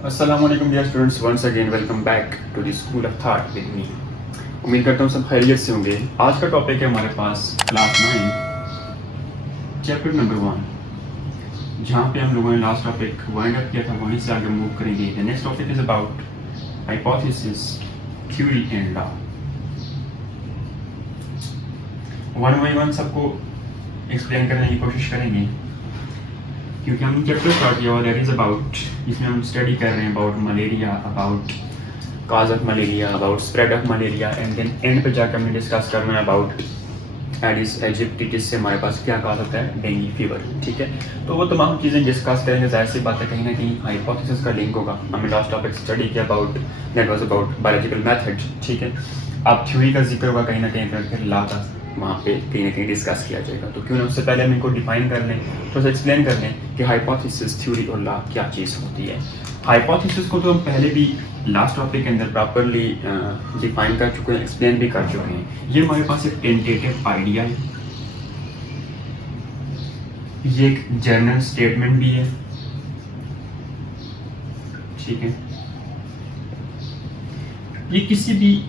अस्सलाम वालेकुम dear students, once again welcome back to the school of thought with me. उम्मीद करता हूँ सब खैरियत से होंगे। आज का टॉपिक है हमारे पास क्लास 9 चैप्टर नंबर 1, जहाँ पे हम लोगों ने लास्ट टॉपिक वाइंड अप किया था, वहीं से आगे मूव करेंगे। The next topic is about hypothesis, theory and law. One by one सबको एक्सप्लेन करने की कोशिश करेंगे, क्योंकि हमने चैप्टर स्टार्ट किया और दैट इज अबाउट, इसमें हम स्टडी कर रहे हैं about malaria, about cause of malaria, about spread of malaria, and then end पे जाकर हमने डिस्कस करना है अबाउट एडिस एजिप्टिटिस से हमारे पास क्या काज होता है, डेंगू फीवर। ठीक है, तो वो तमाम चीज़ें डिस्कस करेंगे। जाहिर सी बात है, कहीं ना कहीं हाइपोथेसिस का लिंक होगा। हमने लास्ट टॉपिक स्टडी किया about, that was about biological method. ठीक है, अब थ्योरी का जिक्र होगा कहीं ना कहीं, फिर लॉ का वहाँ पे कहीं ना कहीं डिस्कस किया जाएगा। तो क्यों ना उससे पहले हम इनको डिफाइन कर लें, थोड़ा सा एक्सप्लेन कर लें कि हाइपोथेसिस, थ्योरी और लॉ क्या चीज़ होती है। हाइपोथेसिस को तो हम पहले भी लास्ट टॉपिक के अंदर प्रॉपरली डिफाइन कर चुके हैं, एक्सप्लेन भी कर चुके हैं। ये हमारे पास एक टेंटेटिव आइडिया है, ये एक जनरल स्टेटमेंट भी है। ठीक है, ये किसी भी,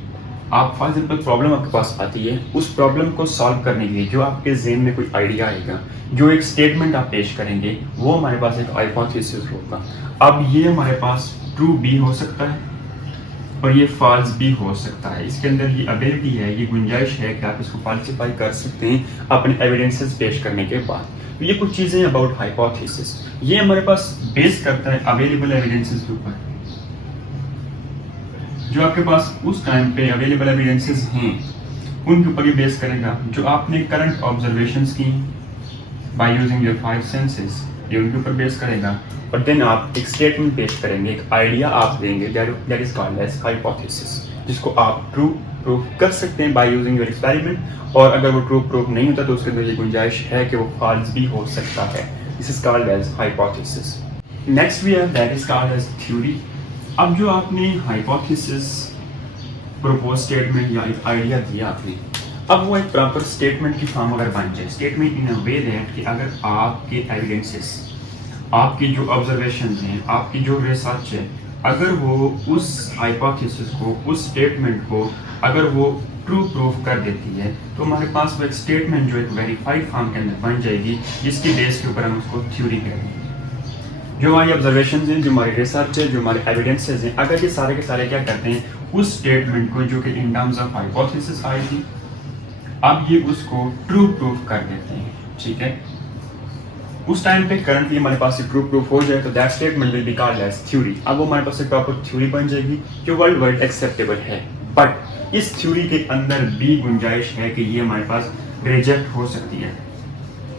आप फॉर एग्जाम्पल प्रॉब्लम आपके पास आती है, उस प्रॉब्लम को सॉल्व करने के लिए जो आपके ज़हन में कोई आइडिया आएगा, जो एक स्टेटमेंट आप पेश करेंगे, वो हमारे पास एक हाइपोथेसिस होगा। अब ये हमारे पास ट्रू भी हो सकता है और ये फॉल्स भी हो सकता है। इसके अंदर ये अबिलिटी है, ये गुंजाइश है कि आप इसको फॉल्सिफाई कर सकते हैं अपने एविडेंसेस पेश करने के बाद। तो ये कुछ चीज़ें अबाउट हाइपोथेसिस, ये हमारे पास बेस करता है अवेलेबल एविडेंसेस के ऊपर। जो आपके पास उस टाइम पे अवेलेबल एविडेंसेस हैं, उनके ऊपर ये बेस करेगा। जो आपने करंट ऑब्जर्वेशंस की बाय यूजिंग योर 5 सेंसेस, ये उनके ऊपर बेस करेगा। और देन आप एक स्टेटमेंट पेश करेंगे, एक आइडिया आप देंगे, that is called as hypothesis, जिसको आप ट्रू प्रूफ कर सकते हैं बाय यूजिंग योर एक्सपेरिमेंट। और अगर वो ट्रू प्रूफ नहीं होता तो उसके अंदर ये गुंजाइश है कि वो फॉल्स भी हो सकता है। This is called as hypothesis. Next we have that is called as theory. अब जो आपने हाइपोथेसिस, प्रोपोज स्टेटमेंट या एक आइडिया दिया आपने, अब वो एक प्रॉपर स्टेटमेंट की फॉर्म अगर बन जाए, statement in a way that कि अगर आपके एविडेंसेस, आपकी जो ऑब्जर्वेशन हैं, आपकी जो रिसर्च है, अगर वो उस हाइपोथेसिस को, उस स्टेटमेंट को अगर वो ट्रू प्रूफ कर देती है, तो हमारे पास वो एक स्टेटमेंट जो एक वेरीफाइड फॉर्म के अंदर बन जाएगी, जिसकी बेस के ऊपर हम उसको थ्योरी करेंगे। जो हमारी ऑब्जर्वेशन हैं, जो हमारी रिसर्च है, जो हमारे एविडेंसेस हैं, अगर ये सारे के सारे क्या करते हैं, उस स्टेटमेंट को जो कि इन टर्म्स ऑफ हाइपोथेसिस आई थी, अब ये उसको ट्रू प्रूफ कर देते हैं। ठीक है, उस टाइम पे करंटली हमारे पास ये ट्रू प्रूफ हो जाए तो that statement will be called as theory. अब वो हमारे पास एक प्रॉपर थ्योरी बन जाएगी जो वर्ल्ड वाइड एक्सेप्टेबल है। बट इस थ्योरी के अंदर भी गुंजाइश है कि ये हमारे पास रिजेक्ट हो सकती है।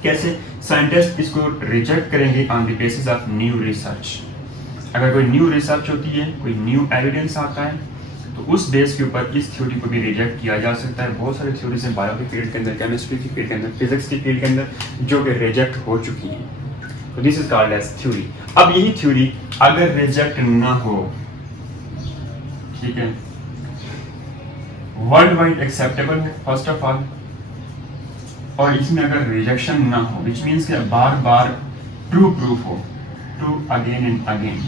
कैसे? साइंटिस्ट इसको रिजेक्ट करेंगे on the basis of new research. अगर कोई न्यू रिसर्च होती है, कोई न्यू एविडेंस आता है, तो उस बेस के ऊपर इस थ्योरी को भी रिजेक्ट किया जा सकता है। बहुत सारी थ्योरीज हैं बायो की फील्ड के अंदर, केमिस्ट्री की फील्ड के अंदर, फिजिक्स की फील्ड के अंदर, जो कि रिजेक्ट हो चुकी हैं। तो this is called as theory. अब यही थ्योरी अगर रिजेक्ट ना हो, ठीक है, वर्ल्ड वाइड एक्सेप्टेबल है फर्स्ट ऑफ ऑल, और इसमें अगर रिजेक्शन ना हो, विच मीन्स कि बार बार ट्रू प्रूफ हो, true again and again,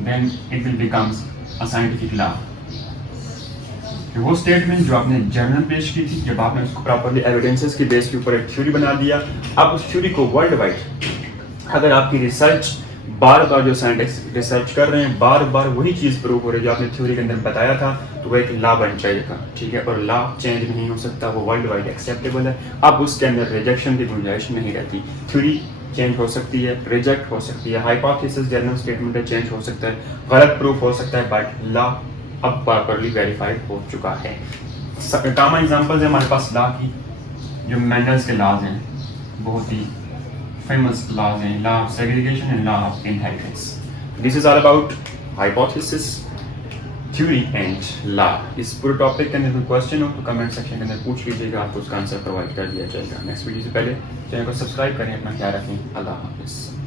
then it will becomes a scientific law. वो स्टेटमेंट जो आपने जर्नल पेश की थी, जब आपने उसको प्रॉपरली एविडेंसेस की बेस के ऊपर एक थ्योरी बना दिया, अब उस थ्योरी को वर्ल्ड वाइड अगर आपकी रिसर्च बार बार, जो साइंटिस्ट रिसर्च कर रहे हैं, बार बार वही चीज़ प्रूव हो रही है जो आपने थ्योरी के अंदर बताया था, तो वो एक लॉ बन जाएगा। ठीक है, और लॉ चेंज नहीं हो सकता, वो वर्ल्ड वाइड एक्सेप्टेबल है। अब उसके अंदर रिजेक्शन की गुंजाइश नहीं रहती। थ्योरी चेंज हो सकती है, रिजेक्ट हो सकती है, हाइपोथेसिस जनरल स्टेटमेंट है चेंज हो सकता है, गलत प्रूफ हो सकता है, बट लॉ अब प्रॉपरली वेरीफाइड हो चुका है। कॉमन एग्जांपल्स है हमारे पास लॉ की, जो मेंडल्स के लॉज हैं, बहुत ही फेमस लॉज हैं, law of segregation and law of inheritance. This is all about hypothesis, theory and law. इस पूरे टॉपिक के अंदर कोई क्वेश्चन हो तो कमेंट सेक्शन के अंदर पूछ लीजिएगा, आपको उसका आंसर प्रोवाइड कर दिया जाएगा। नेक्स्ट वीडियो से पहले चैनल को सब्सक्राइब करें, अपना ख्याल रखें। अल्लाह हाफिज़।